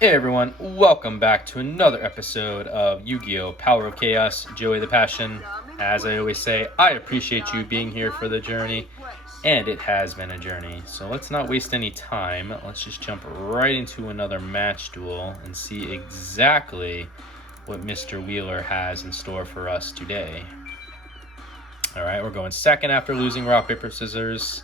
Hey everyone, welcome back to another episode of Yu-Gi-Oh! Power of Chaos, Joey the Passion. As I always say, I appreciate you being here for the journey, and it has been a journey. So let's not waste any time. Let's just jump right into another match duel and see exactly what Mr. Wheeler has in store for us today. Alright, we're going second after losing rock, paper, scissors.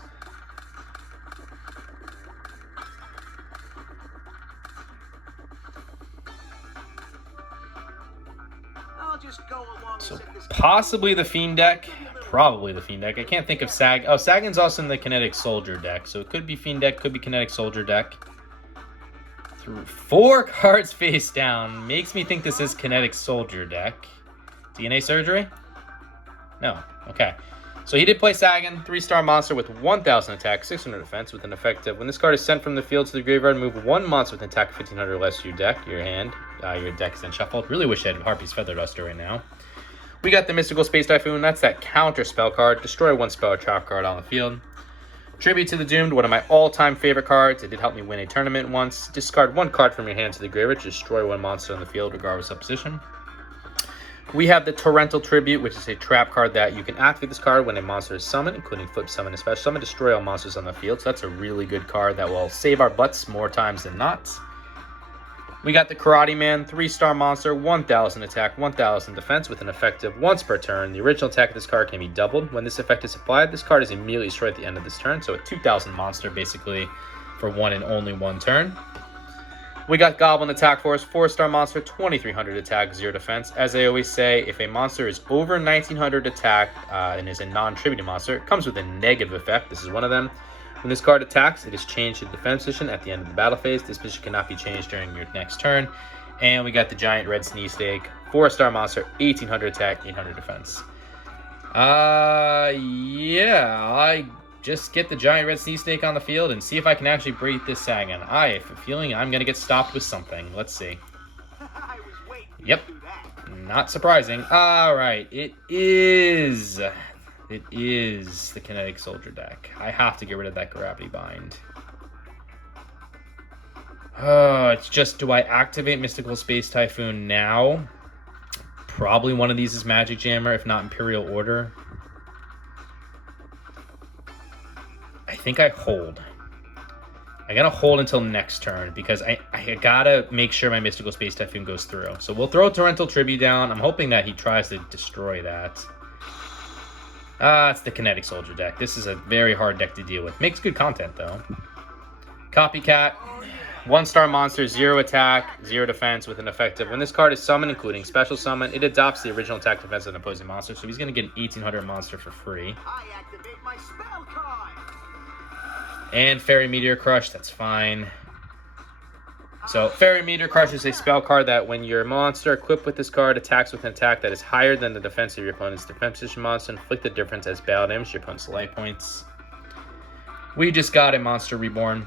So possibly the Fiend deck, probably the Fiend deck. I can't think of Sag. Oh, Sagan's also in the Kinetic Soldier deck, so it could be Fiend deck, could be Kinetic Soldier deck. Through 4 cards face down makes me think this is Kinetic Soldier deck. DNA Surgery? No. Okay. So he did play Sagan, 3-star monster with 1,000 attack, 600 defense with an effective. When this card is sent from the field to the graveyard, move 1 monster with an attack 1,500 or less to your deck, your hand. Your deck is then shuffled. Really wish I had Harpy's Feather Duster right now. We got the Mystical Space Typhoon. That's that counter spell card. Destroy 1 spell or trap card on the field. Tribute to the Doomed, one of my all-time favorite cards. It did help me win a tournament once. Discard 1 card from your hand to the graveyard. Destroy 1 monster on the field regardless of position. We have the Torrential Tribute, which is a trap card that you can activate this card when a monster is summoned, including flip summon and special summon. Destroy all monsters on the field. So that's a really good card that will save our butts more times than not. We got the Karate Man, 3-star monster, 1,000 attack, 1,000 defense with an effective once per turn. The original attack of this card can be doubled. When this effect is applied, this card is immediately destroyed at the end of this turn. So a 2,000 monster basically for one and only one turn. We got Goblin Attack Force, 4-star monster, 2,300 attack, 0 defense. As I always say, if a monster is over 1,900 attack and is a non-tributed monster, it comes with a negative effect. This is one of them. When this card attacks, it is changed to the defense position at the end of the battle phase. This position cannot be changed during your next turn. And we got the Giant Red Sneezestake, 4-star monster, 1,800 attack, 800 defense. I just get the Giant Red Sneezestake on the field and see if I can actually break this Sagan. I have a feeling I'm going to get stopped with something. Let's see. Yep. Not surprising. Alright, it is the Kinetic Soldier deck. I have to get rid of that Gravity Bind. It's just, do I activate Mystical Space Typhoon now? Probably one of these is Magic Jammer, if not Imperial Order. I think I hold. I gotta hold until next turn because I gotta make sure my Mystical Space Typhoon goes through. So we'll throw Torrential Tribute down. I'm hoping that he tries to destroy that. It's the Kinetic Soldier deck. This is a very hard deck to deal with. Makes good content, though. Copycat. 1-star monster, 0 attack, 0 defense with an effective. When this card is summoned, including special summon, it adopts the original attack defense of an opposing monster. So he's going to get an 1,800 monster for free. I activate my spell card. And Fairy Meteor Crush. That's fine. So, Fairy Meteor Crush is a spell card that when your monster equipped with this card attacks with an attack that is higher than the defense of your opponent's defense position monster, inflict the difference as battle damage to your opponent's life points. We just got a Monster Reborn.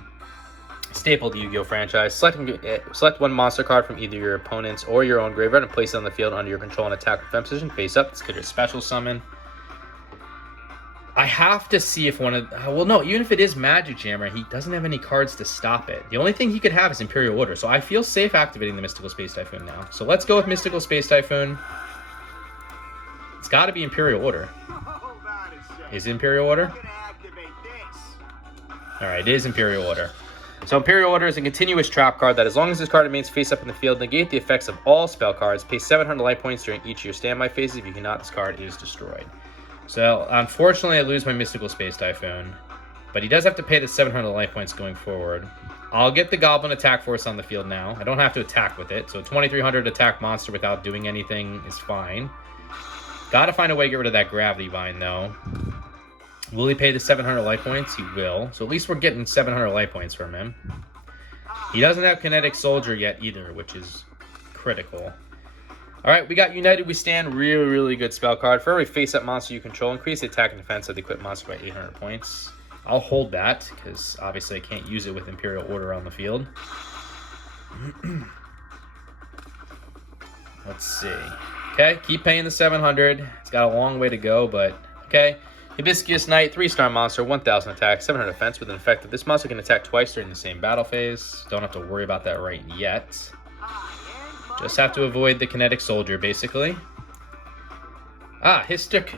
Staple of the Yu-Gi-Oh! Franchise. Select 1 monster card from either your opponent's or your own graveyard and place it on the field under your control and attack defense position. Face up. This could be a special summon. I have to see if one of... Well, no, even if it is Magic Jammer, he doesn't have any cards to stop it. The only thing he could have is Imperial Order, so I feel safe activating the Mystical Space Typhoon now. So let's go with Mystical Space Typhoon. It's got to be Imperial Order. Is it Imperial Order? Alright, it is Imperial Order. So Imperial Order is a continuous trap card that as long as this card remains face up in the field, negate the effects of all spell cards, pay 700 life points during each of your standby phases. If you cannot, this card is destroyed. So, unfortunately, I lose my Mystical Space Typhoon. But he does have to pay the 700 life points going forward. I'll get the Goblin Attack Force on the field now. I don't have to attack with it. So, 2,300 attack monster without doing anything is fine. Gotta find a way to get rid of that Gravity Bind, though. Will he pay the 700 life points? He will. So, at least we're getting 700 life points from him. He doesn't have Kinetic Soldier yet either, which is critical. Alright, we got United We Stand. Really, really good spell card. For every face-up monster you control, increase the attack and defense of the equipped monster by 800 points. I'll hold that, because obviously I can't use it with Imperial Order on the field. Let's see. Okay, keep paying the 700. It's got a long way to go, but okay. Hibiscus Knight, 3-star monster, 1000 attack, 700 defense with an effect that this monster can attack twice during the same battle phase. Don't have to worry about that right yet. Just have to avoid the kinetic soldier, basically. Hysteric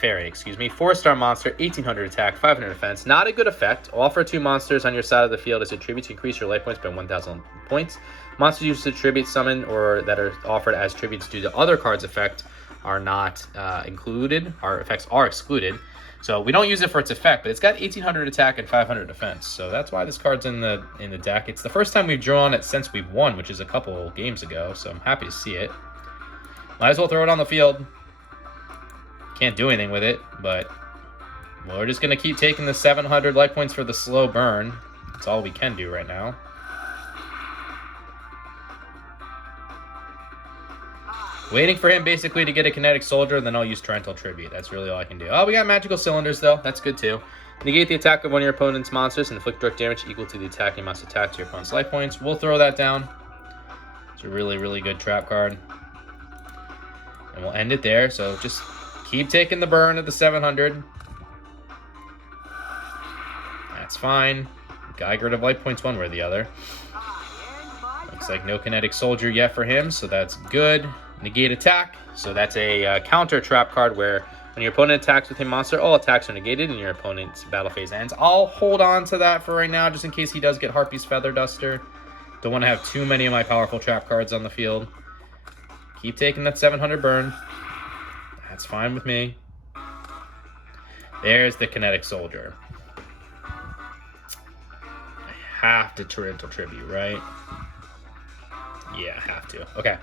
Fairy, excuse me. 4-star monster, 1800 attack, 500 defense. Not a good effect. Offer 2 monsters on your side of the field as a tribute to increase your life points by 1000 points. Monsters used to tribute summon or that are offered as tributes due to other cards' effect are not included. Our effects are excluded. So we don't use it for its effect, but it's got 1800 attack and 500 defense. So that's why this card's in the deck. It's the first time we've drawn it since we've won, which is a couple games ago. So I'm happy to see it. Might as well throw it on the field. Can't do anything with it, but we're just going to keep taking the 700 life points for the slow burn. That's all we can do right now. Waiting for him basically to get a kinetic soldier, and then I'll use Torrential Tribute. That's really all I can do. Oh, we got magical cylinders, though. That's good, too. Negate the attack of one of your opponent's monsters and inflict direct damage equal to the attacking monster attack to your opponent's life points. We'll throw that down. It's a really, really good trap card. And we'll end it there, so just keep taking the burn at the 700. That's fine. Guy got rid of life points one way or the other. Looks like no kinetic soldier yet for him, so that's good. Negate attack. So that's a counter trap card where when your opponent attacks with a monster, all attacks are negated and your opponent's battle phase ends. I'll hold on to that for right now just in case he does get Harpy's Feather Duster. Don't want to have too many of my powerful trap cards on the field. Keep taking that 700 burn. That's fine with me. There's the kinetic soldier. I have to Torrential Tribute, right? Yeah, I have to. Okay.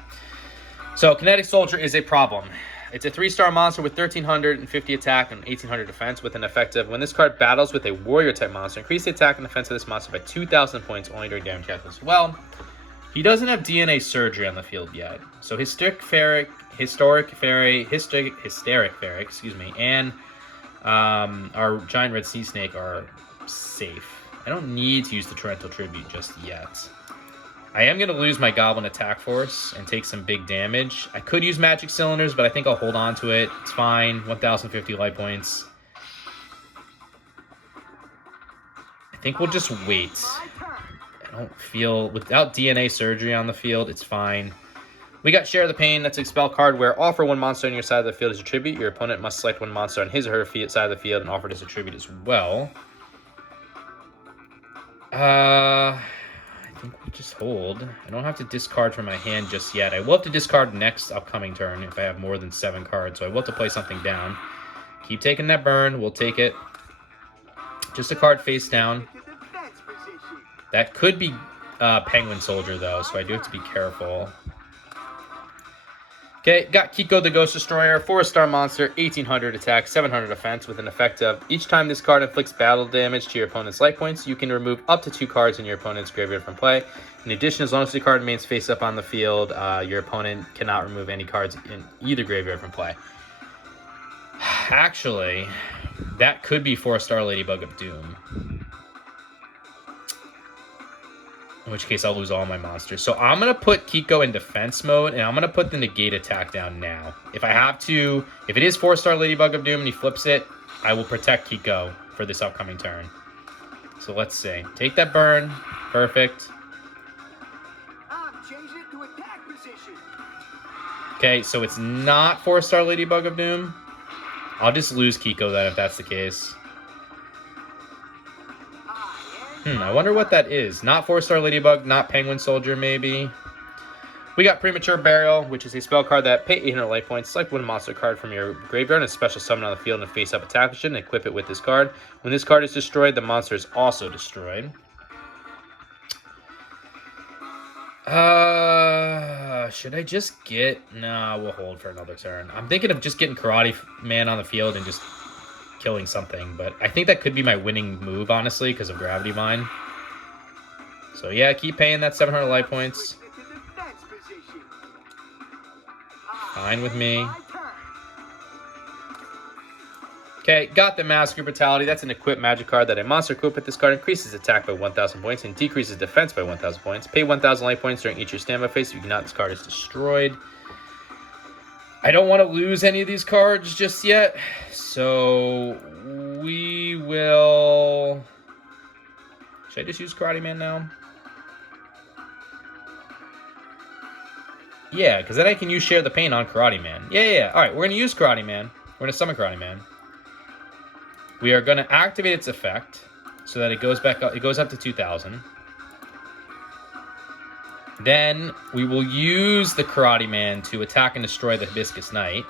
So kinetic soldier is a problem. It's a 3-star monster with 1350 attack and 1800 defense with an effect of when this card battles with a warrior type monster, increase the attack and defense of this monster by 2000 points only during damage calculus. Well, he doesn't have DNA surgery on the field yet. So Hysteric Fairy, excuse me, and our Giant Red Sea Snake are safe. I don't need to use the Torrential Tribute just yet. I am going to lose my Goblin Attack Force and take some big damage. I could use Magic Cylinders, but I think I'll hold on to it. It's fine. 1050 life points. I think we'll just wait. I don't feel... Without DNA surgery on the field, it's fine. We got Share the Pain. That's a spell card where offer one monster on your side of the field as a tribute. Your opponent must select one monster on his or her side of the field and offer it as a tribute as well. I think we'll just hold. I don't have to discard from my hand just yet. I will have to discard next upcoming turn if I have more than 7 cards, so I will have to play something down. Keep taking that burn. We'll take it. Just a card face down. That could be Penguin Soldier, though, so I do have to be careful. Okay, got Kiko the Ghost Destroyer, 4-star monster, 1800 attack, 700 defense, with an effect of each time this card inflicts battle damage to your opponent's life points, you can remove up to 2 cards in your opponent's graveyard from play. In addition, as long as the card remains face up on the field, your opponent cannot remove any cards in either graveyard from play. Actually, that could be 4-star Ladybug of Doom. In which case, I'll lose all my monsters. So I'm going to put Kiko in defense mode, and I'm going to put the negate attack down now. If I have to, if it is 4-star Ladybug of Doom and he flips it, I will protect Kiko for this upcoming turn. So let's see. Take that burn. Perfect. I'm changing it to attack position. Okay, so it's not 4-star Ladybug of Doom. I'll just lose Kiko then if that's the case. I wonder what that is. Not 4-star Ladybug, not Penguin Soldier, maybe. We got Premature Burial, which is a spell card that pay 800 life points. Select one monster card from your graveyard and special summon on the field in a face-up attack position and equip it with this card. When this card is destroyed, the monster is also destroyed. Should I just get... No, we'll hold for another turn. I'm thinking of just getting Karate Man on the field and just killing something, but I think that could be my winning move, honestly, because of Gravity Mine. So yeah, keep paying that 700 life points. Fine with me. Okay, got the Massacre Brutality. That's an equipped magic card that a monster equipped with this card increases attack by 1,000 points and decreases defense by 1,000 points. Pay 1,000 life points during each of your standby phase if you cannot, this card is destroyed. I don't want to lose any of these cards just yet, so we will... Should I just use Karate Man now? Yeah, because then I can use Share the Pain on Karate Man. Yeah. All right, we're going to use Karate Man. We're going to summon Karate Man. We are going to activate its effect so that it goes back up. It goes up to 2,000. Then we will use the Karate Man to attack and destroy the Hibiscus Knight.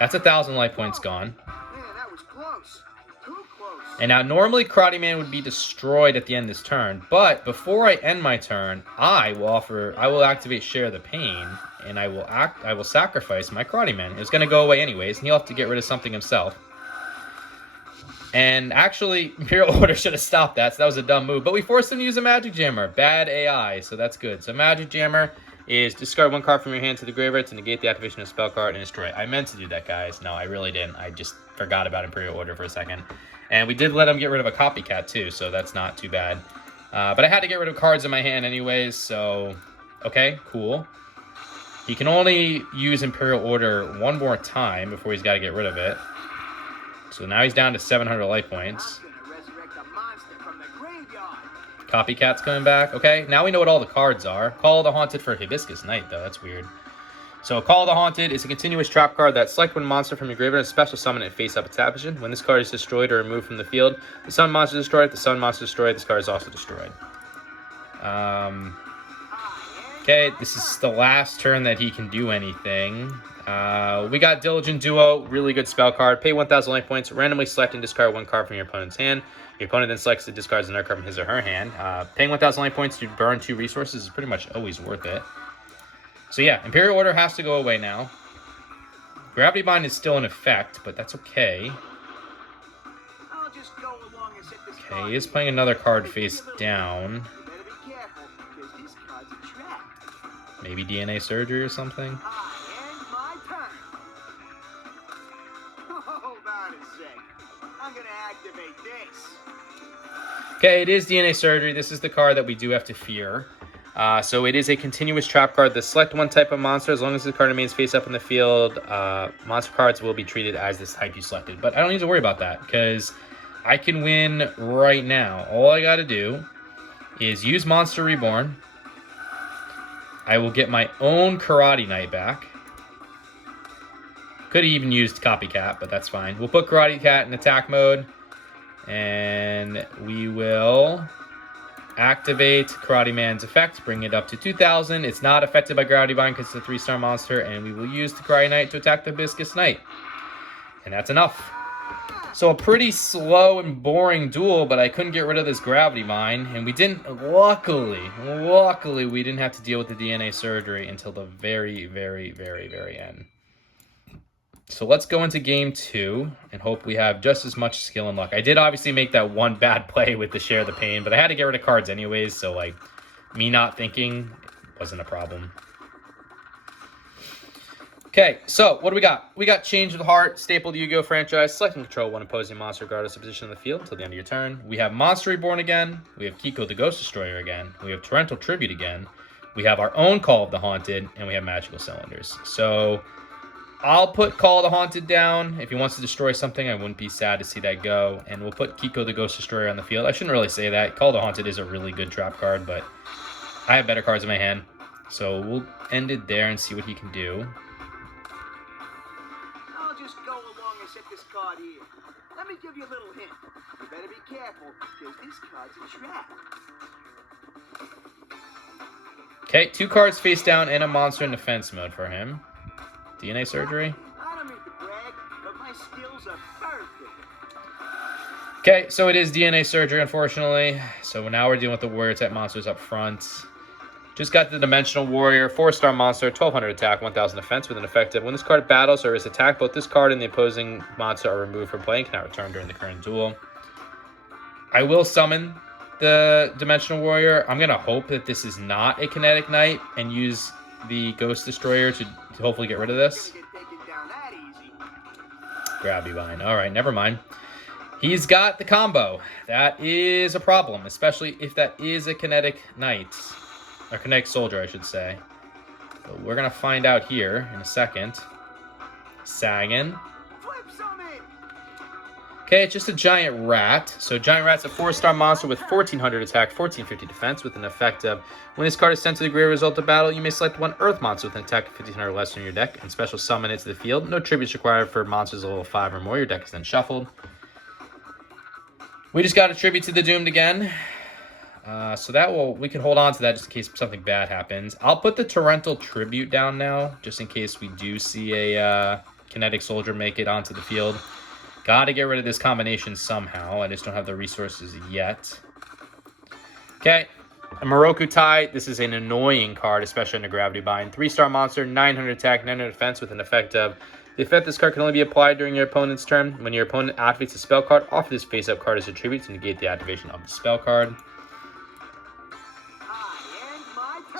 That's 1,000 life points gone. Man, that was close. Too close. And now normally Karate Man would be destroyed at the end of this turn, but before I end my turn, I will activate Share the Pain, and I will sacrifice my Karate Man. It's going to go away anyways, and he'll have to get rid of something himself. And actually, Imperial Order should have stopped that, so that was a dumb move. But we forced him to use a Magic Jammer. Bad AI, so that's good. So Magic Jammer is discard one card from your hand to the graveyard to negate the activation of a spell card and destroy it. I meant to do that, guys. No, I really didn't. I just forgot about Imperial Order for a second. And we did let him get rid of a copycat, too, so that's not too bad. But I had to get rid of cards in my hand anyways, so... Okay, cool. He can only use Imperial Order one more time before he's got to get rid of it. So now he's down to 700 life points. Copycat's coming back. Okay, now we know what all the cards are. Call of the Haunted for Hibiscus Knight, though. That's weird. So Call of the Haunted is a continuous trap card that select one monster from your graveyard and special summon it face up its position. When this card is destroyed or removed from the field, the summon monster is destroyed. If the summon monster is destroyed, this card is also destroyed. Okay, this is the last turn that he can do anything. We got Diligent Duo, really good spell card. Pay 1,000 life points, randomly select and discard one card from your opponent's hand. Your opponent then selects and discards another card from his or her hand. Paying 1,000 life points to burn 2 resources is pretty much always worth it. So yeah, Imperial Order has to go away now. Gravity Bind is still in effect, but that's okay. Okay, he is playing another card face down. Maybe DNA Surgery or something? Okay, it is DNA Surgery. This is the card that we do have to fear. So it is a continuous trap card. The select one type of monster. As long as the card remains face up in the field, monster cards will be treated as this type you selected. But I don't need to worry about that because I can win right now. All I got to do is use Monster Reborn. I will get my own Karate Knight back. Could have even used Copycat, but that's fine. We'll put Karate Cat in attack mode. And we will activate Karate Man's effect, bring it up to 2,000. It's not affected by Gravity Bind because it's a 3-star monster. And we will use the Karate Knight to attack the Hibiscus Knight. And that's enough. So a pretty slow and boring duel, but I couldn't get rid of this Gravity Bind. And we didn't, luckily, we didn't have to deal with the DNA Surgery until the very, very, very, very end. So let's go into game 2 and hope we have just as much skill and luck. I did obviously make that one bad play with the Share the Pain, but I had to get rid of cards anyways, so like me not thinking wasn't a problem. Okay, so what do we got? We got Change of the Heart, staple to Yu-Gi-Oh! Franchise. Select and control one opposing monster regardless of position on the field until the end of your turn. We have Monster Reborn again. We have Kiko the Ghost Destroyer again. We have Torrential Tribute again. We have our own Call of the Haunted, and we have Magical Cylinders. So I'll put Call of the Haunted down. If he wants to destroy something, I wouldn't be sad to see that go. And we'll put Kiko the Ghost Destroyer on the field. I shouldn't really say that. Call of the Haunted is a really good trap card, but I have better cards in my hand. So we'll end it there and see what he can do. I'll just go along and set this card here. Let me give you a little hint. You better be careful, because this card's a trap. Okay, 2 cards face down and a monster in defense mode for him. DNA Surgery. I don't mean to brag, but my skills are perfect. Okay, so it is DNA Surgery, unfortunately. So now we're dealing with the Warrior type monsters up front. Just got the Dimensional Warrior, 4-star monster, 1,200 attack, 1,000 defense with an effective. When this card battles or is attacked, both this card and the opposing monster are removed from play and cannot return during the current duel. I will summon the Dimensional Warrior. I'm going to hope that this is not a Kinetic Knight and use the Ghost Destroyer to hopefully get rid of this. Gravity Bind. Alright, never mind. He's got the combo. That is a problem, especially if that is a Kinetic Knight. Or Kinetic Soldier, I should say. But we're going to find out here in a second. Sagan. Flip summon. Okay, it's just a giant rat. So giant rat's a 4-star monster with 1400 attack, 1450 defense, with an effect of when this card is sent to the grave result of battle, you may select one earth monster with an attack of 1500 or less from your deck and special summon it to the field. No tributes required for monsters level 5 or more. Your deck is then shuffled. We just got a tribute to the Doomed again. So we can hold on to that just in case something bad happens. I'll put the Torrential Tribute down now, just in case we do see a Kinetic Soldier make it onto the field. Gotta get rid of this combination somehow. I just don't have the resources yet. Okay, a Moroku Tai. This is an annoying card, especially in a Gravity Bind. 3-star monster, 900 attack, 900 defense, with an effect of the effect this card can only be applied during your opponent's turn. When your opponent activates a spell card, offer this face-up card as a tribute to negate the activation of the spell card.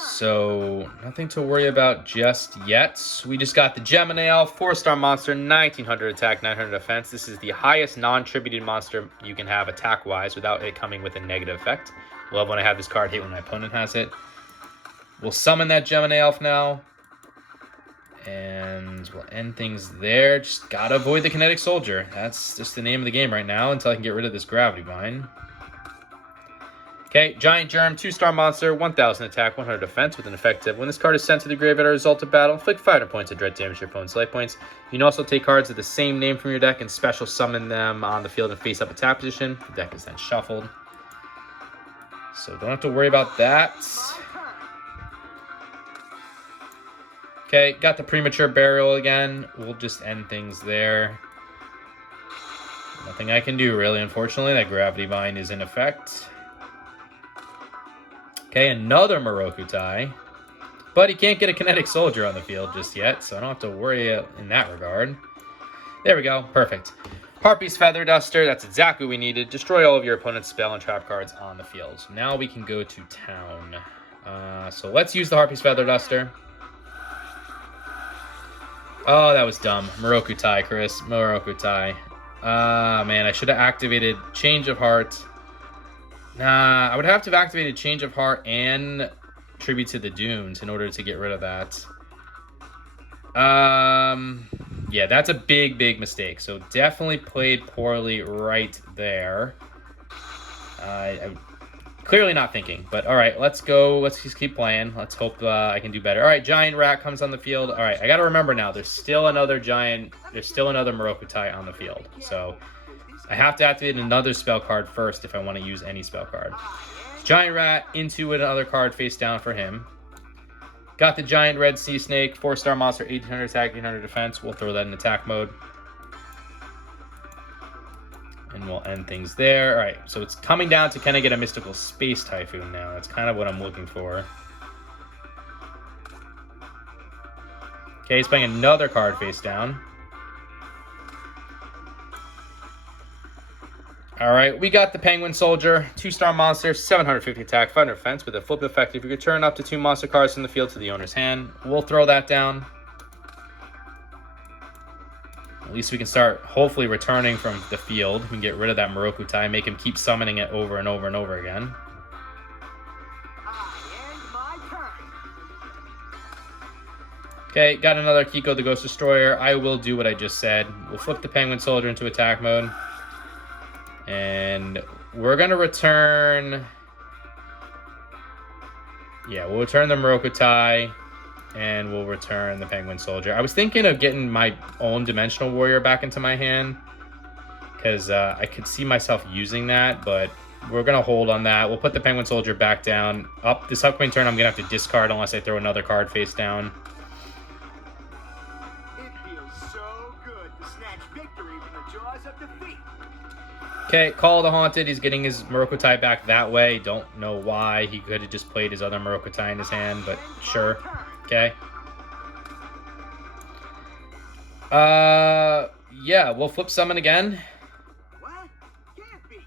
So, nothing to worry about just yet. We just got the Gemini Elf, 4-star monster, 1900 attack, 900 defense. This is the highest non-tributed monster you can have attack-wise without it coming with a negative effect. Love when I have this card, hate when my opponent has it. We'll summon that Gemini Elf now. And we'll end things there. Just gotta avoid the Kinetic Soldier. That's just the name of the game right now until I can get rid of this Gravity Bind. Okay, Giant Germ, 2-star monster, 1000 attack, 100 defense, with an effect of when this card is sent to the graveyard as a result of battle, inflict 500 points of dread damage to your opponent's life points. You can also take cards with the same name from your deck and special summon them on the field in face-up attack position. The deck is then shuffled. So don't have to worry about that. Okay, got the Premature Burial again. We'll just end things there. Nothing I can do, really, unfortunately. That Gravity Bind is in effect. Okay, another Moroku Tai. But he can't get a Kinetic Soldier on the field just yet, so I don't have to worry in that regard. There we go. Perfect. Harpy's Feather Duster. That's exactly what we needed. Destroy all of your opponent's spell and trap cards on the field. So now we can go to town. So let's use the Harpy's Feather Duster. Oh, that was dumb. Moroku Tai, Chris. Moroku Tai. Man, I should have activated Change of Heart. Nah, I would have to have activated Change of Heart and Tribute to the Dunes in order to get rid of that. Yeah, that's a big mistake. So definitely played poorly right there. I'm clearly not thinking, but all right, let's go. Let's just keep playing. Let's hope I can do better. All right, Giant Rat comes on the field. All right, I got to remember now, there's still another Moroku Tai on the field. So I have to activate another spell card first if I want to use any spell card. Giant Rat into another card face down for him. Got the Giant Red Sea Snake, 4-star monster, 1800 attack, 800 defense. We'll throw that in attack mode. And we'll end things there. All right, so it's coming down to, can I get a Mystical Space Typhoon now? That's kind of what I'm looking for. Okay, he's playing another card face down. All right, we got the Penguin Soldier, 2-star monster, 750 attack, 500 defense, with a flip effect. If you return up to 2 monster cards from the field to the owner's hand, we'll throw that down. At least we can start, hopefully, returning from the field. We can get rid of that Moroku Tai, make him keep summoning it over and over and over again. Okay, got another Kiko the Ghost Destroyer. I will do what I just said. We'll flip the Penguin Soldier into attack mode. And we're going to return... Yeah, we'll return the Moroku Tai, and we'll return the Penguin Soldier. I was thinking of getting my own Dimensional Warrior back into my hand, because I could see myself using that, but we're going to hold on that. We'll put the Penguin Soldier back down. This upcoming turn, I'm going to have to discard unless I throw another card face down. It feels so good to snatch victory from the jaws of defeat. Okay, Call of the Haunted. He's getting his Moroku Tai back that way. Don't know why. He could have just played his other Moroku Tai in his hand, but sure. Okay. Yeah, we'll flip summon again. What? Can't be.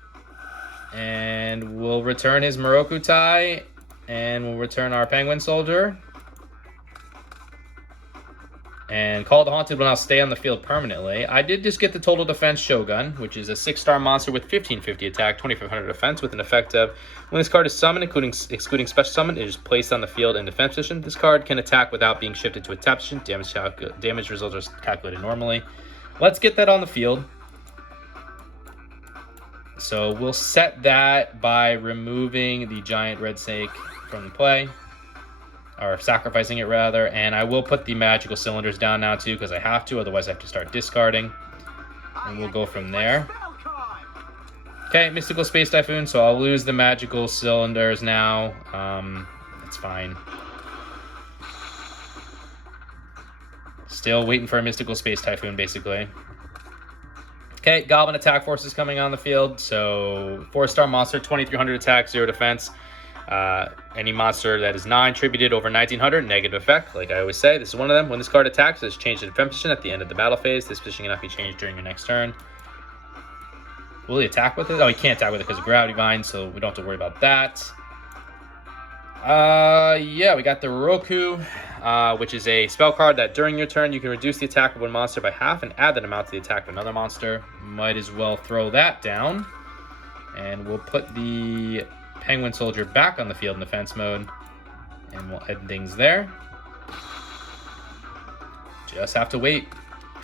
And we'll return his Moroku Tai, and we'll return our Penguin Soldier. And Call of the Haunted will now stay on the field permanently. I did just get the Total Defense Shogun, which is a 6-star monster with 1550 attack, 2500 defense, with an effect of when this card is summoned, excluding special summon, it is placed on the field in defense position. This card can attack without being shifted to attack position. Damage results are calculated normally. Let's get that on the field. So we'll set that by removing the giant red snake from the play. Or sacrificing it rather, and I will put the magical cylinders down now too because I have to, otherwise I have to start discarding. And we'll go from there. Okay, Mystical Space Typhoon, so I'll lose the magical cylinders now. That's fine. Still waiting for a Mystical Space Typhoon, basically. Okay, Goblin Attack Force is coming on the field, so 4-star monster, 2300 attack, 0 defense. Any monster that is 9 tributed over 1900, negative effect. Like I always say, this is one of them. When this card attacks, it's changed to defense position at the end of the battle phase. This position cannot be changed during your next turn. Will he attack with it? Oh, he can't attack with it because of Gravity Vine, so we don't have to worry about that. Yeah, we got the Roku, which is a spell card that during your turn, you can reduce the attack of one monster by half and add that amount to the attack of another monster. Might as well throw that down. And we'll put the Penguin Soldier back on the field in defense mode, and we'll end things there. Just have to wait.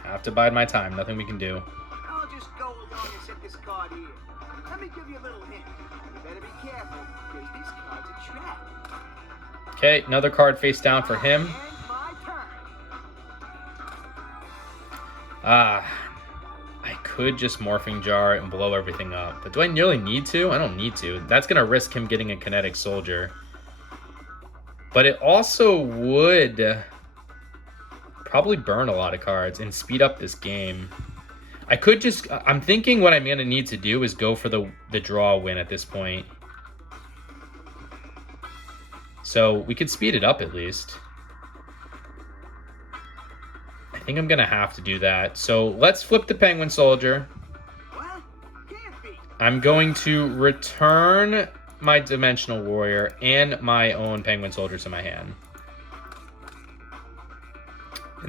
Have to bide my time. Nothing we can do. I'll just go along and set this card here. Let me give you a little hint. You better be careful, because this card's a trap. Okay, another card face down for him. And my turn. I could just Morphing Jar and blow everything up. But do I really need to? I don't need to. That's going to risk him getting a Kinetic Soldier. But it also would probably burn a lot of cards and speed up this game. I could just... I'm thinking what I'm going to need to do is go for the draw win at this point. So we could speed it up at least. I think I'm going to have to do that. So let's flip the Penguin Soldier. I'm going to return my Dimensional Warrior and my own Penguin Soldier to my hand.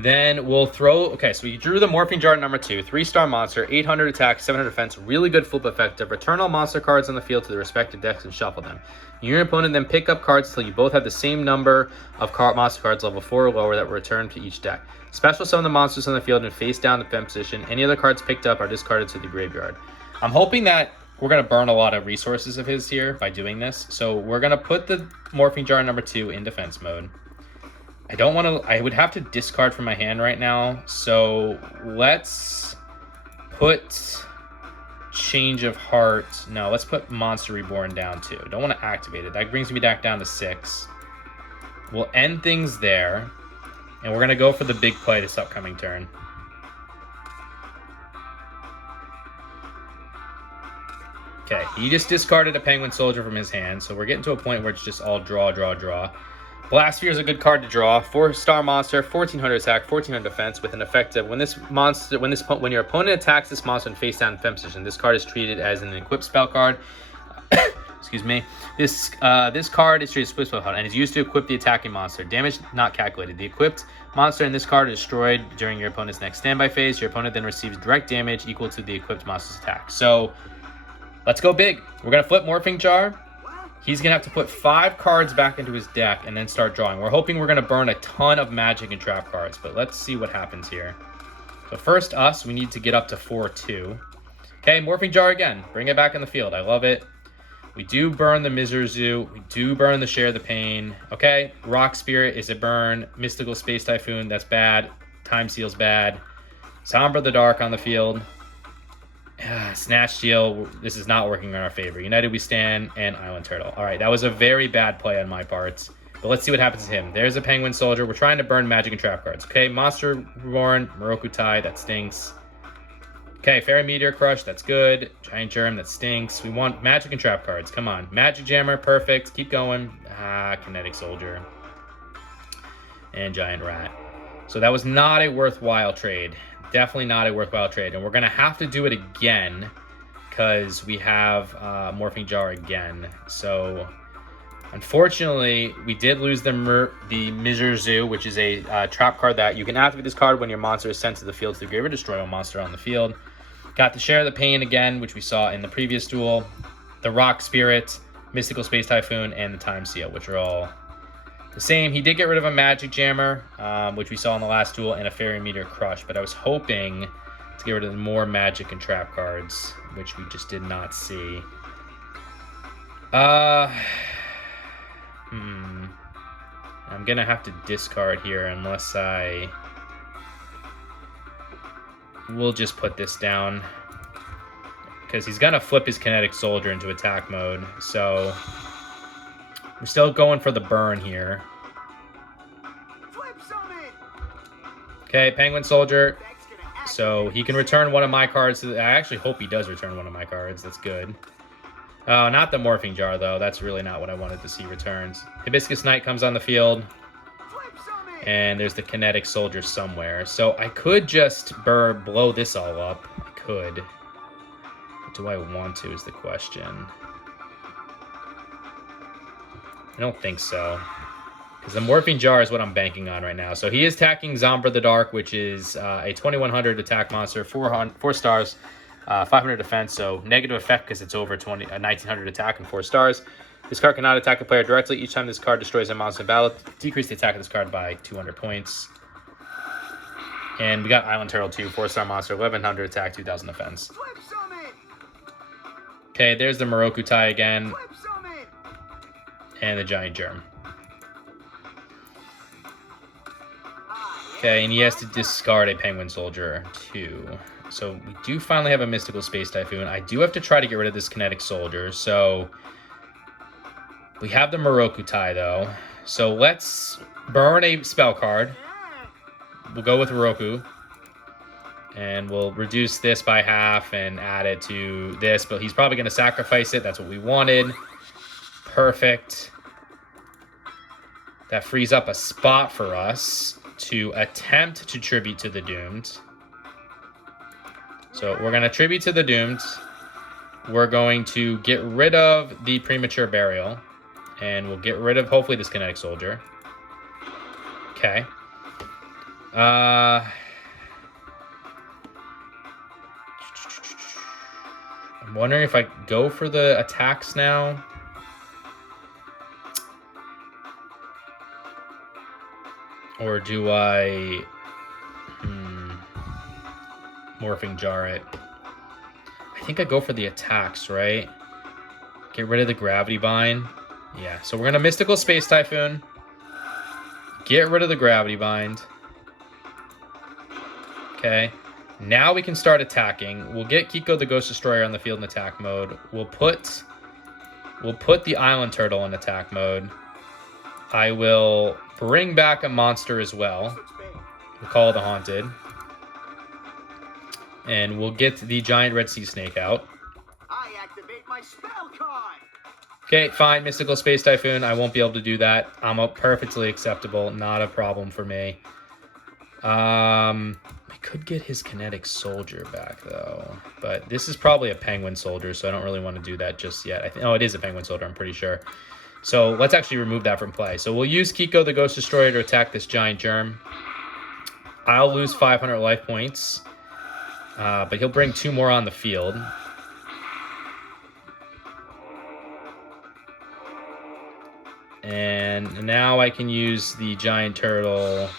Then we'll throw... Okay, so we drew the Morphing Jar number 2. 3-star monster, 800 attack, 700 defense. Really good flip effective. Return all monster cards on the field to the respective decks and shuffle them. You and your opponent then pick up cards until you both have the same number of monster cards level 4 or lower that were returned to each deck. Special summon the monsters on the field in face down defense position. Any other cards picked up are discarded to the graveyard. I'm hoping that we're going to burn a lot of resources of his here by doing this. So we're going to put the Morphing Jar number 2 in defense mode. I don't want to... I would have to discard from my hand right now. So let's put Change of Heart. No, let's put Monster Reborn down too. Don't want to activate it. That brings me back down to 6. We'll end things there. And we're going to go for the big play this upcoming turn. Okay, he just discarded a Penguin Soldier from his hand. So we're getting to a point where it's just all draw, draw, draw. Blast Sphere is a good card to draw. 4-star monster, 1400 attack, 1400 defense, with an effect of when your opponent attacks this monster in face down defense position, this card is treated as an equipped spell card. Excuse me. This card is treated as a equipped spell card and is used to equip the attacking monster. Damage not calculated. The equipped monster in this card is destroyed during your opponent's next standby phase. Your opponent then receives direct damage equal to the equipped monster's attack. So let's go big. We're gonna flip Morphing Jar. He's going to have to put 5 cards back into his deck and then start drawing. We're hoping we're going to burn a ton of magic and trap cards, but let's see what happens here. So first us, we need to get up to 4-2. Okay, Morphing Jar again. Bring it back in the field. I love it. We do burn the Miser Zoo. We do burn the Share the Pain. Okay, Rock Spirit is a burn. Mystical Space Typhoon, that's bad. Time Seal's bad. Sombra the Dark on the field. Snatch Steal, this is not working in our favor. United We Stand, and Island Turtle. All right, that was a very bad play on my part. But let's see what happens to him. There's a Penguin Soldier. We're trying to burn magic and trap cards. Okay, Monster Reborn, Moroku Tai, that stinks. Okay, Fairy Meteor Crush, that's good. Giant Germ, that stinks. We want magic and trap cards. Come on. Magic Jammer, perfect. Keep going. Kinetic Soldier. And Giant Rat. So that was not a worthwhile trade. Definitely not a worthwhile trade. And we're going to have to do it again because we have Morphing Jar again. So Unfortunately, we did lose the Mizurzu, which is a trap card that you can activate this card when your monster is sent to the field to grave or destroy a monster on the field. Got the Share the Pain again, which we saw in the previous duel. The Rock Spirit, Mystical Space Typhoon, and the Time Seal, which are all the same. He did get rid of a Magic Jammer, which we saw in the last duel, and a Fairy Meteor Crush, but I was hoping to get rid of more Magic and Trap cards, which we just did not see. I'm gonna have to discard here unless we'll just put this down because he's gonna flip his Kinetic Soldier into attack mode. So we're still going for the burn here. Okay, Penguin Soldier. So he can return one of my cards. I actually hope he does return one of my cards. That's good. Oh, not the Morphing Jar, though. That's really not what I wanted to see returns. Hibiscus Knight comes on the field. And there's the Kinetic Soldier somewhere. So I could just blow this all up. I could. But do I want to is the question. I don't think so. Because the Morphing Jar is what I'm banking on right now. So he is attacking Zombra the Dark, which is a 2100 attack monster, 4 stars. 500 defense, so negative effect because it's over 1900 attack and 4 stars. This card cannot attack a player directly. Each time this card destroys a monster in battle, decrease the attack of this card by 200 points. And we got Island Turtle 2, 4-star monster, 1100 attack, 2000 defense. Okay, there's the Morokutai again. And the Giant Germ. Okay, and he has to discard a Penguin Soldier too. So we do finally have a Mystical Space Typhoon. I do have to try to get rid of this Kinetic Soldier. So we have the Morokutai, though. So let's burn a spell card. We'll go with Roku. And we'll reduce this by half and add it to this. But he's probably going to sacrifice it. That's what we wanted. Perfect. That frees up a spot for us to attempt to tribute to the Doomed. So we're going to tribute to the Doomed. We're going to get rid of the Premature Burial. And we'll get rid of, hopefully, this Kinetic Soldier. Okay. I'm wondering if I go for the attacks now. Or do I... Morphing Jar it. I think I go for the attacks, right? Get rid of the Gravity Bind. Yeah, so we're going to Mystical Space Typhoon. Get rid of the Gravity Bind. Okay. Now we can start attacking. We'll get Kiko the Ghost Destroyer on the field in attack mode. We'll put the Island Turtle in attack mode. I will bring back a monster as well. We'll call it the Haunted. And we'll get the Giant Red Sea Snake out. I activate my spell card. Okay, fine. Mystical Space Typhoon. I won't be able to do that. I'm perfectly acceptable. Not a problem for me. I could get his Kinetic Soldier back, though. But this is probably a Penguin Soldier, so I don't really want to do that just yet. Oh, it is a Penguin Soldier, I'm pretty sure. So let's actually remove that from play. So we'll use Kiko the Ghost Destroyer to attack this Giant Germ. I'll lose 500 life points. But he'll bring 2 more on the field. And now I can use the Giant Turtle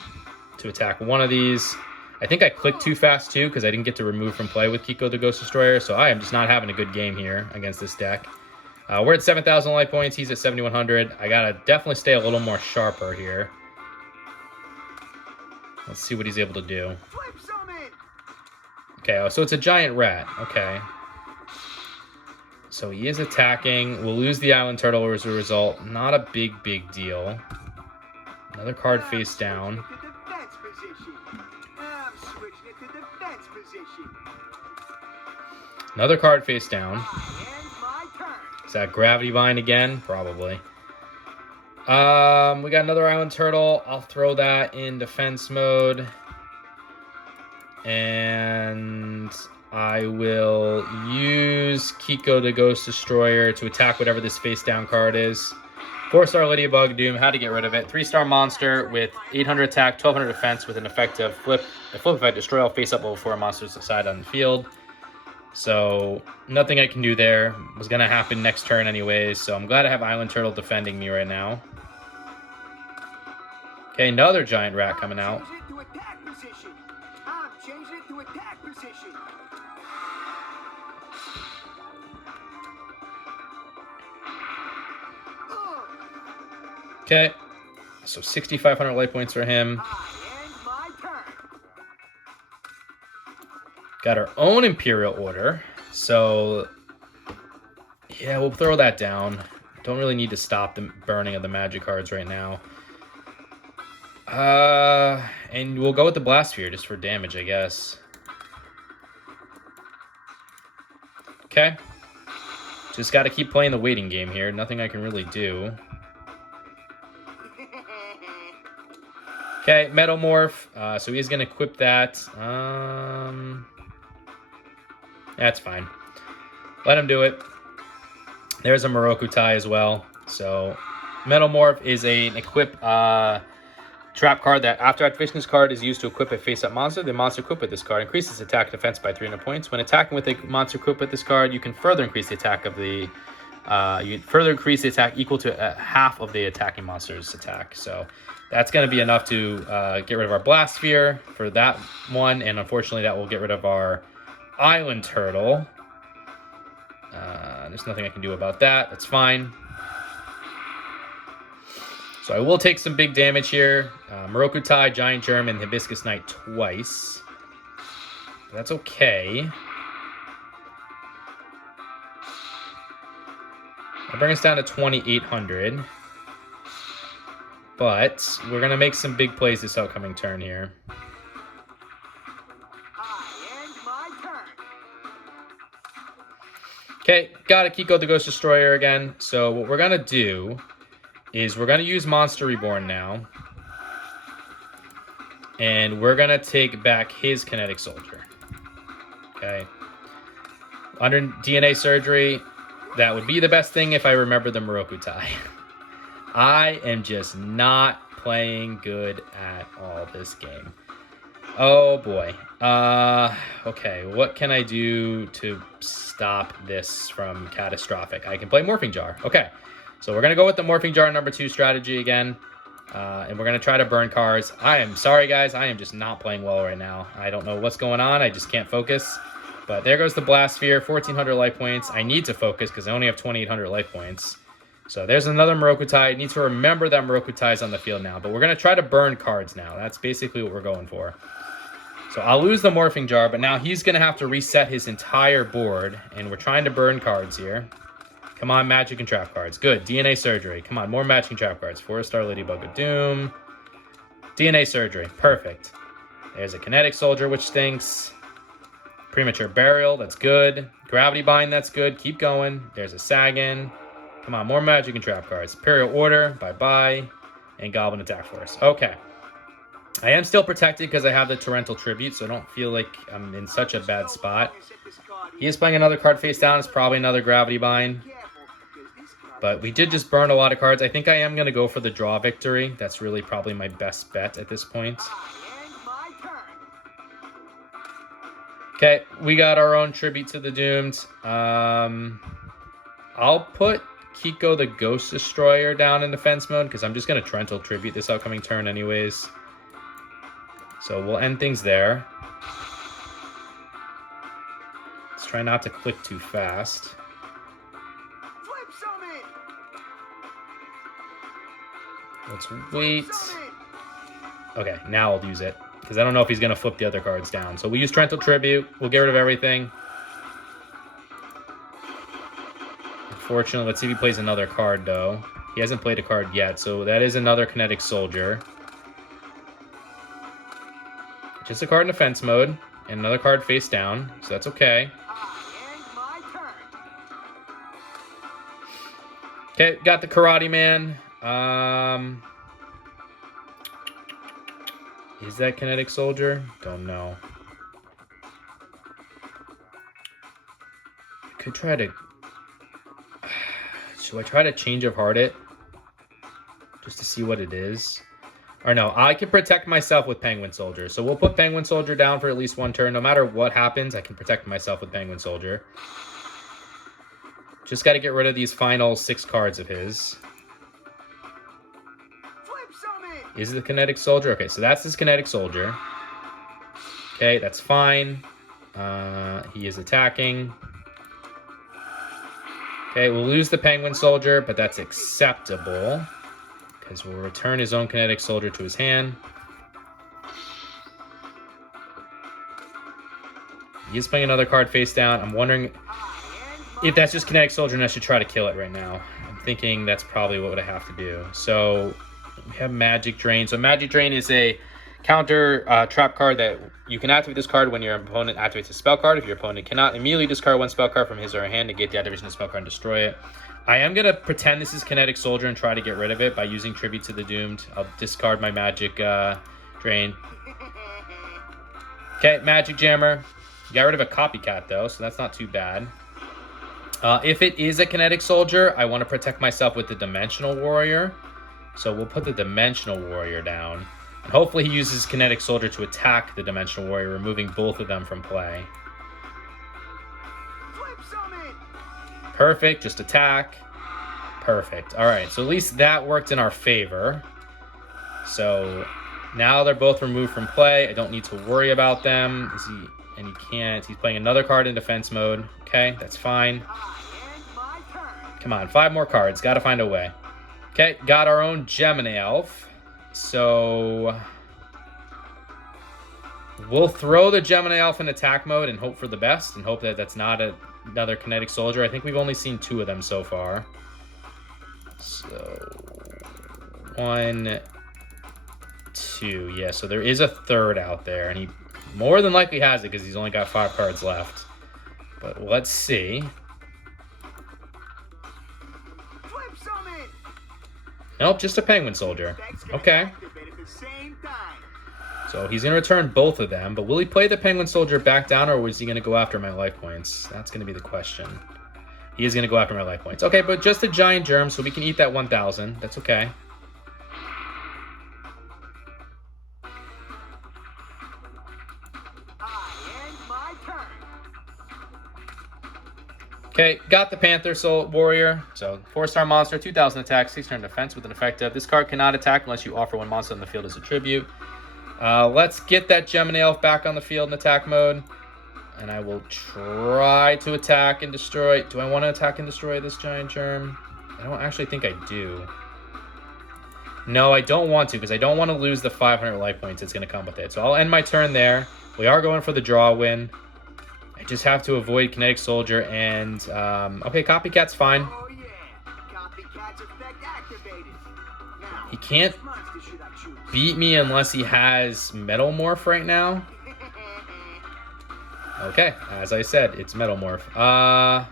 to attack one of these. I think I clicked too fast, too, because I didn't get to remove from play with Kiko the Ghost Destroyer. So I am just not having a good game here against this deck. We're at 7,000 life points. He's at 7,100. I got to definitely stay a little more sharper here. Let's see what he's able to do. Okay, so it's a Giant Rat. Okay. So he is attacking. We'll lose the Island Turtle as a result. Not a big deal. Another card face down. Another card face down. Is that Gravity Bind again? Probably. We got another Island Turtle. I'll throw that in defense mode. And I will use Kiko the Ghost Destroyer to attack whatever this face down card is. 4-star Ladybug Doom, had to get rid of it. 3-star monster with 800 attack, 1200 defense with an effective flip effect, destroy all face-up level 4 monsters aside on the field. So nothing I can do there. Was going to happen next turn anyways, so I'm glad I have Island Turtle defending me right now. Okay, another giant rat coming out. I'm changing it to attack position. Okay, so 6,500 life points for him. Got our own Imperial Order, so yeah, we'll throw that down. Don't really need to stop the burning of the magic cards right now. And we'll go with the Blast Sphere just for damage, I guess. Okay. Just got to keep playing the waiting game here. Nothing I can really do. Okay, Metamorph. So he's going to equip that. That's fine. Let him do it. There's a Morokutai as well. So Metamorph is an equip trap card that after activation this card is used to equip a face-up monster. The monster equipped with this card increases attack defense by 300 points. When attacking with a monster equipped with this card, you can further increase the attack of the equal to half of the attacking monster's attack. So that's going to be enough to get rid of our Blast Sphere for that one, and unfortunately that will get rid of our Island Turtle. There's nothing I can do about that. That's fine. So I will take some big damage here. Morokutai, Giant Germ, and Hibiscus Knight twice. But that's okay. I'll bring us down to 2,800. But we're going to make some big plays this upcoming turn here. Okay, got to Kiko the Ghost Destroyer again. So what we're going to do is we're going to use Monster Reborn now. And we're going to take back his Kinetic Soldier. Okay. Under DNA Surgery, that would be the best thing if I remember the Morokutai. I am just not playing good at all this game. Oh boy. Okay, what can I do to stop this from catastrophic? I can play Morphing Jar. Okay, so we're going to go with the Morphing Jar number 2 strategy again. And we're going to try to burn cards. I am sorry, guys. I am just not playing well right now. I don't know what's going on. I just can't focus. But there goes the Blast Sphere, 1,400 life points. I need to focus because I only have 2,800 life points. So there's another Morokutai. I need to remember that Morokutai is on the field now. But we're going to try to burn cards now. That's basically what we're going for. So I'll lose the Morphing Jar, but now he's going to have to reset his entire board. And we're trying to burn cards here. Come on, Magic and Trap cards. Good. DNA Surgery. Come on, more Magic and Trap cards. 4-star Ladybug of Doom. DNA Surgery. Perfect. There's a Kinetic Soldier, which stinks. Premature Burial. That's good. Gravity Bind. That's good. Keep going. There's a Sagan. Come on, more Magic and Trap cards. Imperial Order. Bye-bye. And Goblin Attack Force. Okay. I am still protected because I have the Torrential Tribute, so I don't feel like I'm in such a bad spot. He is playing another card face down. It's probably another Gravity Bind. But we did just burn a lot of cards. I think I am going to go for the draw victory. That's really probably my best bet at this point. Okay, we got our own Tribute to the Doomed. I'll put Kiko the Ghost Destroyer down in defense mode because I'm just going to Torrential Tribute this upcoming turn anyways. So we'll end things there. Let's try not to click too fast. Let's wait. Okay, now I'll use it. Because I don't know if he's going to flip the other cards down. So we use Torrential Tribute. We'll get rid of everything. Unfortunately, let's see if he plays another card, though. He hasn't played a card yet. So that is another Kinetic Soldier. Just a card in defense mode. And another card face down. So that's okay. Okay, got the Karate Man. Is that Kinetic Soldier? Don't know. Could try to... Should I try to Change of Heart it? just to see what it is. Or no, I can protect myself with Penguin Soldier. So we'll put Penguin Soldier down for at least one turn. No matter what happens, I can protect myself with Penguin Soldier. Just got to get rid of these final 6 cards of his. Is it the Kinetic Soldier? Okay, so that's his Kinetic Soldier. Okay, that's fine. He is attacking. Okay, we'll lose the Penguin Soldier, but that's acceptable. Because we'll return his own Kinetic Soldier to his hand. He is playing another card face down. I'm wondering if that's just Kinetic Soldier and I should try to kill it right now. I'm thinking that's probably what I have to do. So we have Magic Drain. So Magic Drain is a counter trap card that you can activate this card when your opponent activates a spell card. If your opponent cannot immediately discard one spell card from his or her hand, negate the activation of the spell card and destroy it. I am going to pretend this is Kinetic Soldier and try to get rid of it by using Tribute to the Doomed. I'll discard my Magic Drain. Okay, Magic Jammer. Got rid of a Copycat, though, so that's not too bad. If it is a Kinetic Soldier, I want to protect myself with the Dimensional Warrior. So we'll put the Dimensional Warrior down. And hopefully he uses Kinetic Soldier to attack the Dimensional Warrior, removing both of them from play. Perfect, just attack. Perfect. All right, so at least that worked in our favor. So now they're both removed from play. I don't need to worry about them. And he can't. He's playing another card in defense mode. Okay, that's fine. Come on, 5 more cards. Got to find a way. Okay, got our own Gemini Elf. So we'll throw the Gemini Elf in attack mode and hope for the best and hope that that's not another Kinetic Soldier. I think we've only seen 2 of them so far. So 1, 2. Yeah, so there is a third out there, and he more than likely has it because he's only got 5 cards left. But let's see. Nope, just a Penguin Soldier. Okay. So he's going to return both of them, but will he play the Penguin Soldier back down, or is he going to go after my life points? That's going to be the question. He is going to go after my life points. Okay, but just a Giant Germ, so we can eat that 1,000. That's okay. Okay, got the Panther Soul Warrior. So 4-star monster, 2,000 attack, 600 defense with an effective. This card cannot attack unless you offer one monster on the field as a tribute. Let's get that Gemini Elf back on the field in attack mode. And I will try to attack and destroy. Do I want to attack and destroy this Giant Germ? I don't actually think I do. No, I don't want to, because I don't want to lose the 500 life points that's going to come with it. So I'll end my turn there. We are going for the draw win. I just have to avoid Kinetic Soldier and... okay, Copycat's fine. Oh, yeah. Copycat's effect activated. Now, He can't which monster should I choose? beat me unless he has Metal Morph right now. Okay, as I said, it's Metal Morph. I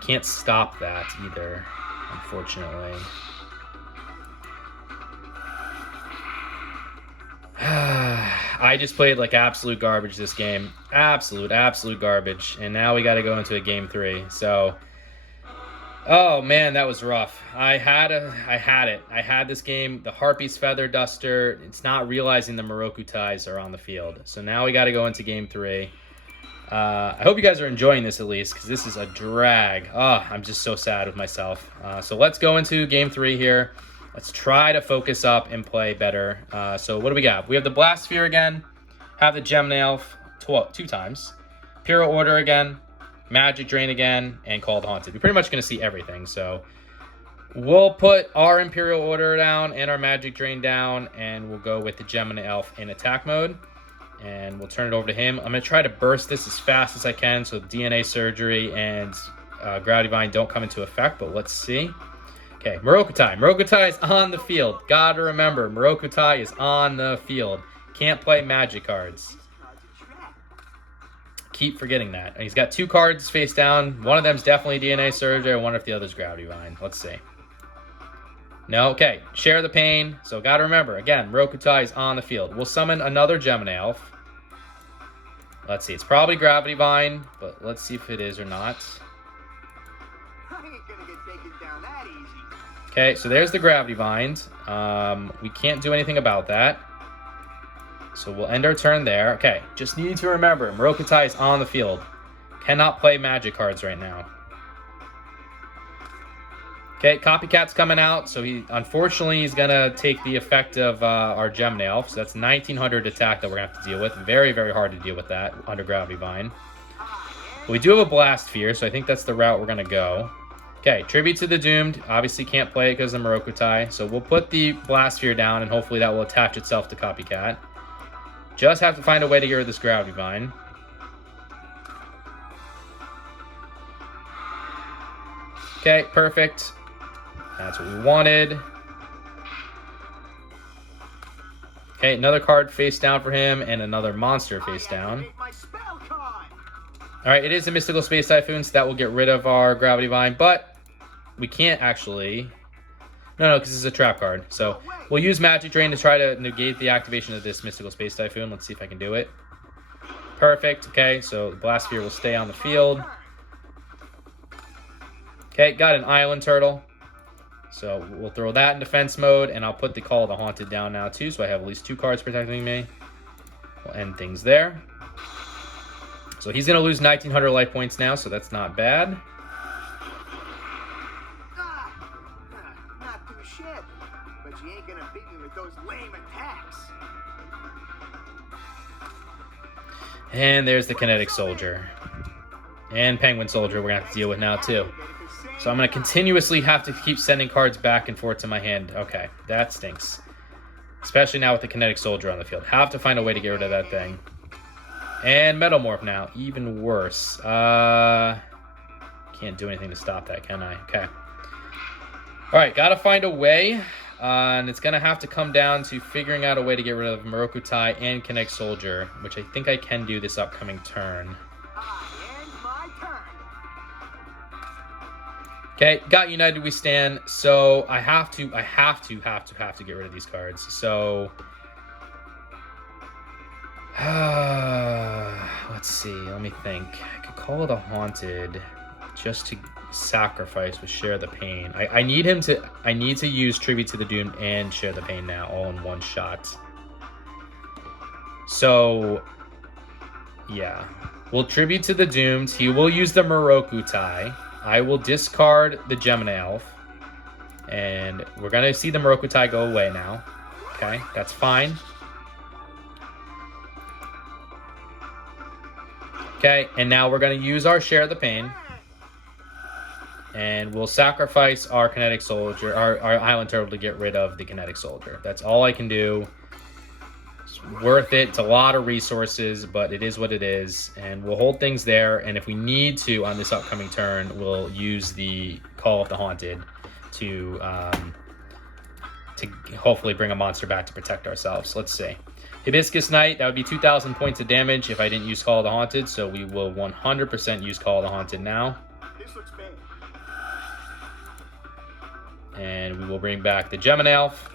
can't stop that either, unfortunately. I just played like absolute garbage this game. Absolute garbage. And now we got to go into a game 3. So, oh man, that was rough. I had it. I had this game. The Harpy's Feather Duster. It's not realizing the Moroku ties are on the field. So now we got to go into game 3. I hope you guys are enjoying this at least, because this is a drag. Oh, I'm just so sad with myself. So let's go into game 3 here. Let's try to focus up and play better. So what do we got? We have the Blast Sphere again. Have the Gemini Elf 2 times. Imperial Order again. Magic Drain again. And Call the Haunted. We're pretty much going to see everything. So we'll put our Imperial Order down and our Magic Drain down. And we'll go with the Gemini Elf in attack mode. And we'll turn it over to him. I'm going to try to burst this as fast as I can so DNA Surgery and Gravity Vine don't come into effect. But let's see. Okay, Morokutai. Morokutai is on the field. Gotta remember, Morokutai is on the field. Can't play magic cards. Keep forgetting that. And he's got 2 cards face down. One of them's definitely DNA Surgery. I wonder if the other's Gravity Vine. Let's see. No, okay. Share the Pain. So gotta remember, again, Morokutai is on the field. We'll summon another Gemini Elf. Let's see. It's probably Gravity Vine, but let's see if it is or not. I ain't gonna get get taken down that easy. Okay, so there's the Gravity Bind. We can't do anything about that. So we'll end our turn there. Okay, just need to remember, Morokutai is on the field. Cannot play magic cards right now. Okay, Copycat's coming out, so unfortunately he's gonna take the effect of our Gemini Elf. So that's 1900 attack that we're gonna have to deal with. Very, very hard to deal with that under Gravity Bind. But we do have a Blast Fear, so I think that's the route we're gonna go. Okay, Tribute to the Doomed. Obviously can't play it because of Morokutai. So we'll put the Blast Fear down, and hopefully that will attach itself to Copycat. Just have to find a way to get rid of this Gravity Bind. Okay, perfect. That's what we wanted. Okay, another card face down for him, and another monster face down. Alright, it is a Mystical Space Typhoon, so that will get rid of our Gravity Bind, but we can't actually... No, because this is a trap card. So we'll use Magic Drain to try to negate the activation of this Mystical Space Typhoon. Let's see if I can do it. Perfect. Okay, so the Blast Sphere will stay on the field. Okay, got an Island Turtle. So we'll throw that in defense mode, and I'll put the Call of the Haunted down now too, so I have at least 2 cards protecting me. We'll end things there. So he's going to lose 1900 life points now, so that's not bad. Not too shit, but you ain't gonna beat me with those lame attacks. And there's the Kinetic Soldier. And Penguin Soldier we're going to have to deal with now too. So I'm going to continuously have to keep sending cards back and forth to my hand. Okay, that stinks. Especially now with the Kinetic Soldier on the field. Have to find a way to get rid of that thing. And Metamorph now. Even worse. Can't do anything to stop that, can I? Okay. Alright, gotta find a way. And it's going to have to come down to figuring out a way to get rid of Morokutai and Kinetic Soldier, which I think I can do this upcoming turn. Okay, got United We Stand, so I have to get rid of these cards. So, let's see, let me think. I could Call the Haunted just to sacrifice with Share the Pain. I need to use Tribute to the Doomed and Share the Pain now, all in one shot. So, yeah. We'll Tribute to the Doomed. He will use the Morokutai. I will discard the Gemini Elf. And we're going to see the Morokutai go away now. Okay, that's fine. Okay, and now we're going to use our Share the Pain. And we'll sacrifice our Kinetic Soldier, our Island Turtle, to get rid of the Kinetic Soldier. That's all I can do. It's worth it. It's a lot of resources, but it is what it is. And we'll hold things there. And if we need to on this upcoming turn, we'll use the Call of the Haunted to hopefully bring a monster back to protect ourselves. Let's see. Hibiscus Knight, that would be 2,000 points of damage if I didn't use Call of the Haunted. So we will 100% use Call of the Haunted now. This looks bad. And we will bring back the Gemini Elf.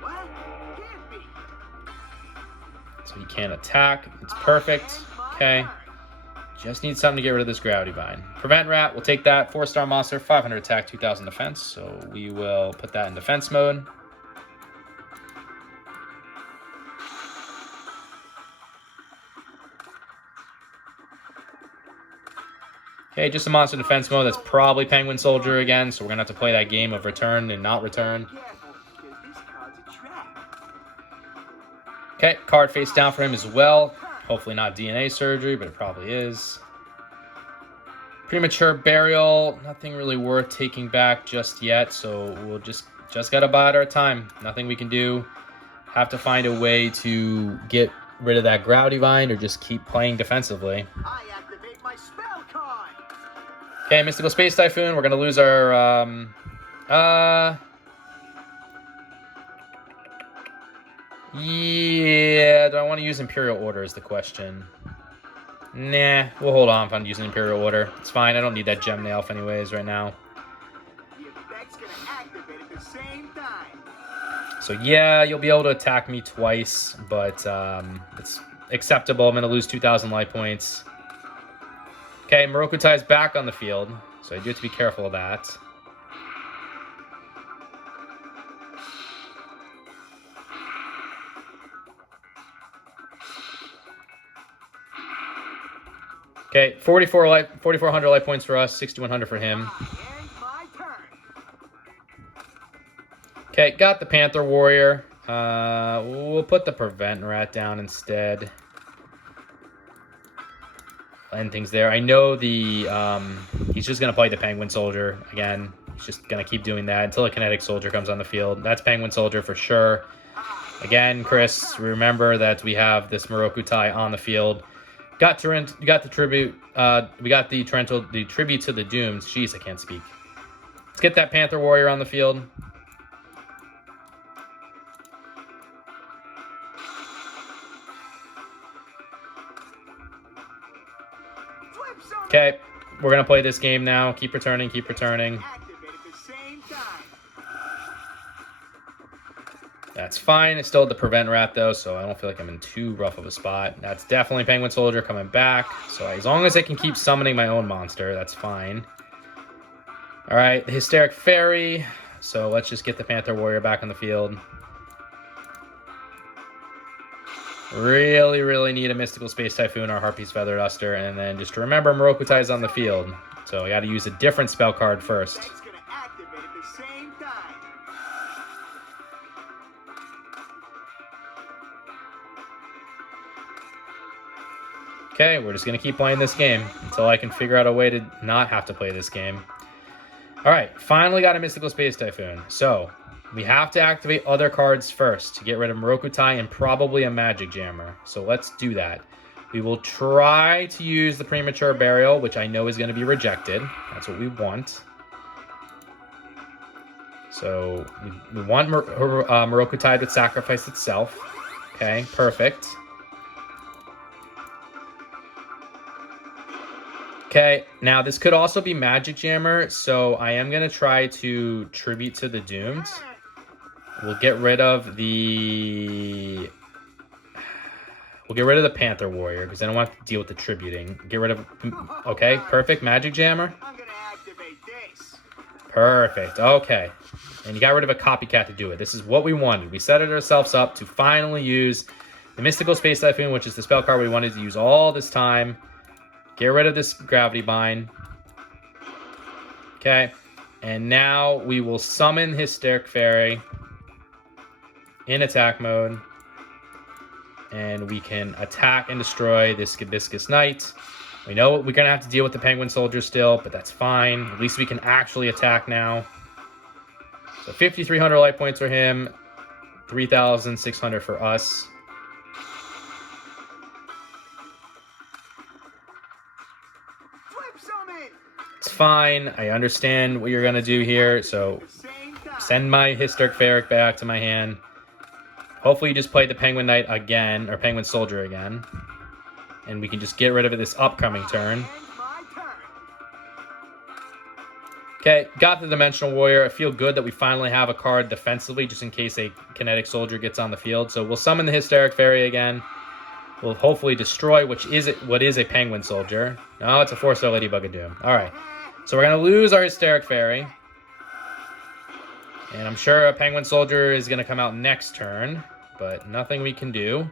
What? Can't be. So he can't attack. It's perfect. Okay. Just need something to get rid of this Gravity Bind. Prevent Rat, we'll take that. 4-star monster, 500 attack, 2,000 defense. So we will put that in defense mode. Okay, just a monster defense mode. That's probably Penguin Soldier again, so we're going to have to play that game of return and not return. Okay, card face down for him as well. Hopefully not DNA surgery, but it probably is. Premature Burial, nothing really worth taking back just yet, so we'll just got to bide our time. Nothing we can do. Have to find a way to get rid of that Gravity Bind or just keep playing defensively. Okay, Mystical Space Typhoon. We're going to lose our... Yeah, do I want to use Imperial Order is the question. Nah, we'll hold on if I'm using Imperial Order. It's fine, I don't need that Gemini Elf anyways right now. So yeah, you'll be able to attack me twice, but it's acceptable. I'm going to lose 2,000 life points. Okay, Morokutai's back on the field. So I do have to be careful of that. Okay, 4,400 life points for us, 6,100 for him. Okay, got the Panther Warrior. We'll put the Prevent Rat down instead. End things there. I know the he's just gonna play the Penguin Soldier again. He's just gonna keep doing that until a Kinetic Soldier comes on the field. That's Penguin Soldier for sure. Again, Chris, remember that we have this Morokutai on the field. Got the tribute. We got the tribute to the Dooms. Jeez, I can't speak. Let's get that Panther Warrior on the field. Okay, we're gonna play this game now. Keep returning, keep returning. That's fine. It's still the Prevent Rat, though, so I don't feel like I'm in too rough of a spot. That's definitely Penguin Soldier coming back. So as long as I can keep summoning my own monster, that's fine. All right, the Hysteric Fairy. So let's just get the Panther Warrior back on the field. Really, really need a Mystical Space Typhoon or Harpy's Feather Duster. And then just to remember, Morokutai is on the field. So I got to use a different spell card first. Okay, we're just going to keep playing this game until I can figure out a way to not have to play this game. All right, finally got a Mystical Space Typhoon. So we have to activate other cards first to get rid of Morokutai and probably a Magic Jammer. So let's do that. We will try to use the Premature Burial, which I know is going to be rejected. That's what we want. So we want Morokutai to sacrifice itself. Okay, perfect. Okay, now this could also be Magic Jammer, so I am going to try to Tribute to the Doomed. We'll get rid of the... We'll get rid of the Panther Warrior, because I don't want to deal with the tributing. Get rid of... Okay, perfect. Magic Jammer. I'm gonna activate this. Perfect, okay. And you got rid of a copycat to do it. This is what we wanted. We set it ourselves up to finally use the Mystical Space Typhoon, which is the spell card we wanted to use all this time. Get rid of this Gravity Bind. Okay. And now we will summon Hysteric Fairy in attack mode. And we can attack and destroy this Hibiscus Knight. We know we're going to have to deal with the Penguin Soldier still, but that's fine. At least we can actually attack now. So 5,300 life points for him. 3,600 for us. It's fine. I understand what you're going to do here. So send my Hysteric Fairy back to my hand. Hopefully you just play the Penguin Knight again, or Penguin Soldier again. And we can just get rid of it this upcoming turn. Okay, got the Dimensional Warrior. I feel good that we finally have a card defensively, just in case a Kinetic Soldier gets on the field. So we'll summon the Hysteric Fairy again. We'll hopefully destroy what is a Penguin Soldier. No, it's a 4-star Ladybug of Doom. All right. So we're going to lose our Hysteric Fairy. And I'm sure a Penguin Soldier is going to come out next turn. But nothing we can do.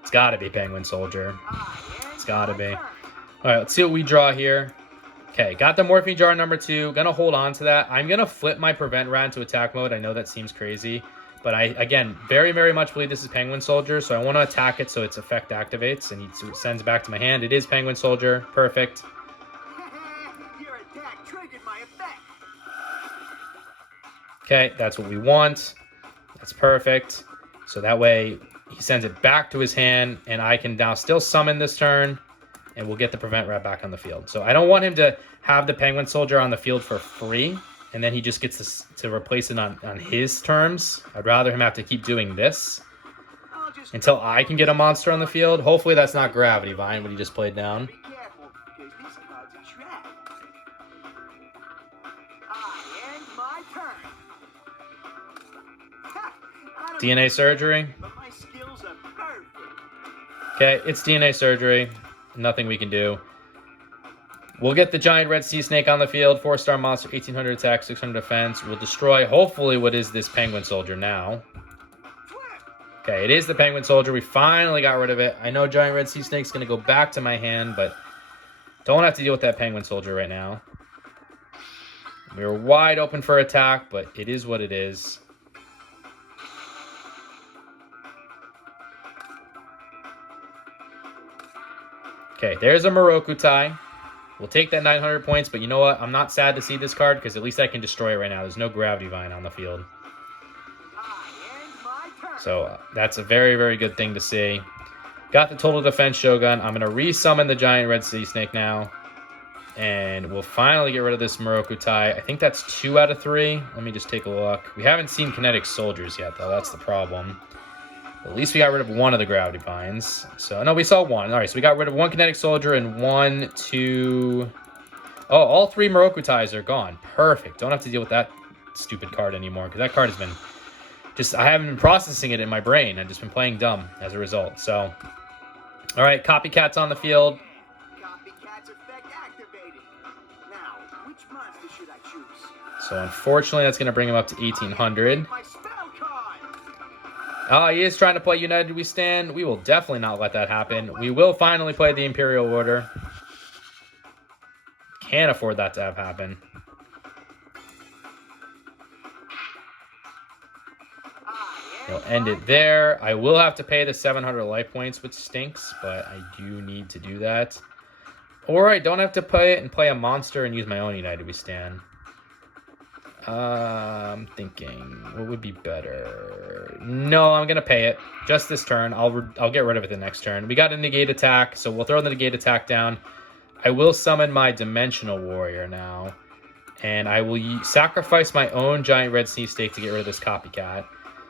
It's got to be Penguin Soldier. It's got to be. All right, let's see what we draw here. Okay, got the Morphine Jar number 2. Gonna hold on to that. I'm gonna flip my Prevent Rat into attack mode. I know that seems crazy, but I, again, very, very much believe this is Penguin Soldier, so I want to attack it so its effect activates, and he sends back to my hand. It is Penguin Soldier. Perfect. Your attack triggered my effect. Okay, that's what we want. That's perfect. So that way, he sends it back to his hand, and I can now still summon this turn, and we'll get the Prevent Rat back on the field. So I don't want him to have the Penguin Soldier on the field for free, and then he just gets to replace it on his terms. I'd rather him have to keep doing this until I can get a monster on the field. Hopefully that's not Gravity Vine, what he just played down. Be careful, because this card's a trap. I end my turn. Ha! I don't DNA Surgery. but my skills are perfect. Okay, it's DNA surgery. Nothing we can do. We'll get the giant red sea snake on the field. 4-star monster, 1800 attack, 600 defense. We'll destroy, hopefully, what is this penguin soldier now. Okay, it is the penguin soldier. We finally got rid of it. I know giant red sea snake's going to go back to my hand, but don't have to deal with that penguin soldier right now. We were wide open for attack, but it is what it is. Okay, there's a Morokutai. We'll take that 900 points, but you know what? I'm not sad to see this card because at least I can destroy it right now. There's no Gravity Vine on the field. So that's a very, very good thing to see. Got the total defense Shogun. I'm going to resummon the giant red sea snake now. And we'll finally get rid of this Morokutai. I think that's 2 out of 3. Let me just take a look. We haven't seen kinetic soldiers yet, though. That's the problem. At least we got rid of one of the gravity vines. So, no, we saw one. All right, so we got rid of one kinetic soldier and 1, 2... Oh, all 3 Morokutais are gone. Perfect. Don't have to deal with that stupid card anymore, because that card has been... I haven't been processing it in my brain. I've just been playing dumb as a result. So, all right, Copycat's on the field. Copycat's effect activated. Now, which monster should I choose? So, unfortunately, that's going to bring him up to 1800. My spell card. He is trying to play United We Stand. We will definitely not let that happen. We will finally play the Imperial Order. Can't afford that to have happen. We'll end it there. I will have to pay the 700 life points, which stinks, but I do need to do that. Or I don't have to pay it and play a monster and use my own United We Stand. I'm thinking, what would be better? No, I'm going to pay it. Just this turn. I'll get rid of it the next turn. We got a negate attack, so we'll throw the negate attack down. I will summon my Dimensional Warrior now. And I will sacrifice my own giant red sea snake to get rid of this Copycat.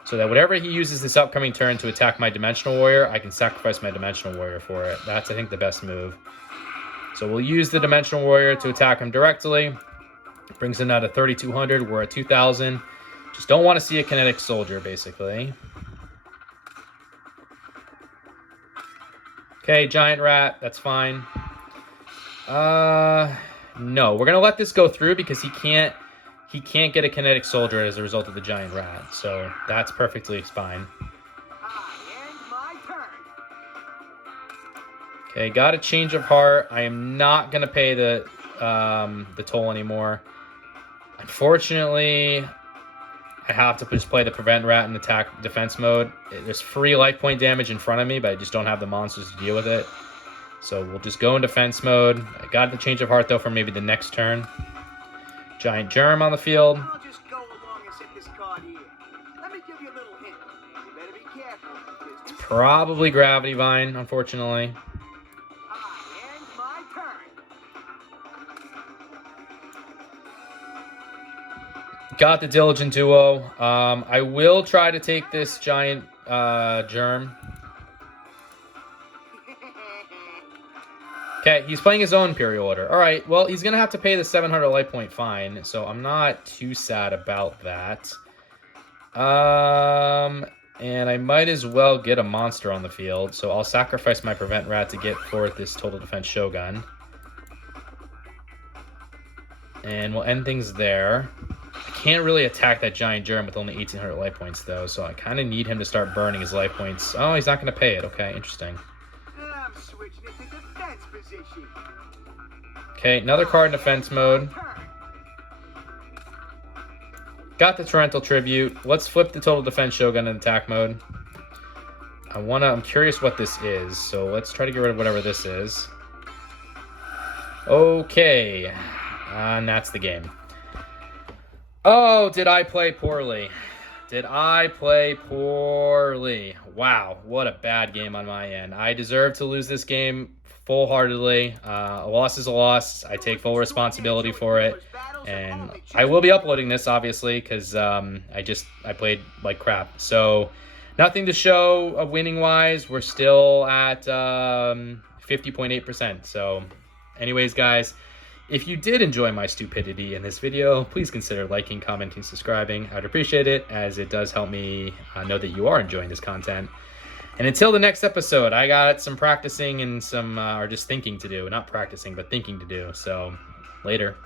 So that whatever he uses this upcoming turn to attack my Dimensional Warrior, I can sacrifice my Dimensional Warrior for it. That's, I think, the best move. So we'll use the Dimensional Warrior to attack him directly. Brings him out to 3,200. We're at 2,000. Just don't want to see a kinetic soldier, basically. Okay, giant rat. That's fine. No, we're going to let this go through because he can't get a kinetic soldier as a result of the giant rat. So that's perfectly fine. Okay, got a change of heart. I am not going to pay the toll anymore. Unfortunately, I have to just play the prevent rat in attack defense mode. There's free life point damage in front of me, but I just don't have the monsters to deal with it. So we'll just go in defense mode. I got the change of heart, though, for maybe the next turn. Giant germ on the field. I'll just go along and set this card here. Let me give you a little hint. You better be careful. It's probably Gravity Vine, unfortunately. I end my turn. Got the Diligent Duo. I will try to take this giant germ. Okay, he's playing his own Imperial Order. All right, well, he's going to have to pay the 700 life point fine, so I'm not too sad about that. And I might as well get a monster on the field, so I'll sacrifice my Prevent Rat to get forth this Total Defense Shogun. And we'll end things there. I can't really attack that giant germ with only 1,800 life points, though, so I kind of need him to start burning his life points. Oh, he's not going to pay it. Okay, interesting. I'm switching it to defense position. Okay, another card in defense mode. Got the Torrential Tribute. Let's flip the Total Defense Shogun in attack mode. I'm curious what this is, so let's try to get rid of whatever this is. Okay, and that's the game. Oh, did I play poorly? Did I play poorly? Wow, what a bad game on my end. I deserve to lose this game full-heartedly. A loss is a loss. I take full responsibility for it. And I will be uploading this, obviously, because I played like crap. So, nothing to show winning-wise. We're still at 50.8%. So, anyways, guys, if you did enjoy my stupidity in this video, please consider liking, commenting, subscribing. I'd appreciate it, as it does help me know that you are enjoying this content. And until the next episode, I got some practicing and some, or just thinking to do. Not practicing, but thinking to do. So, later.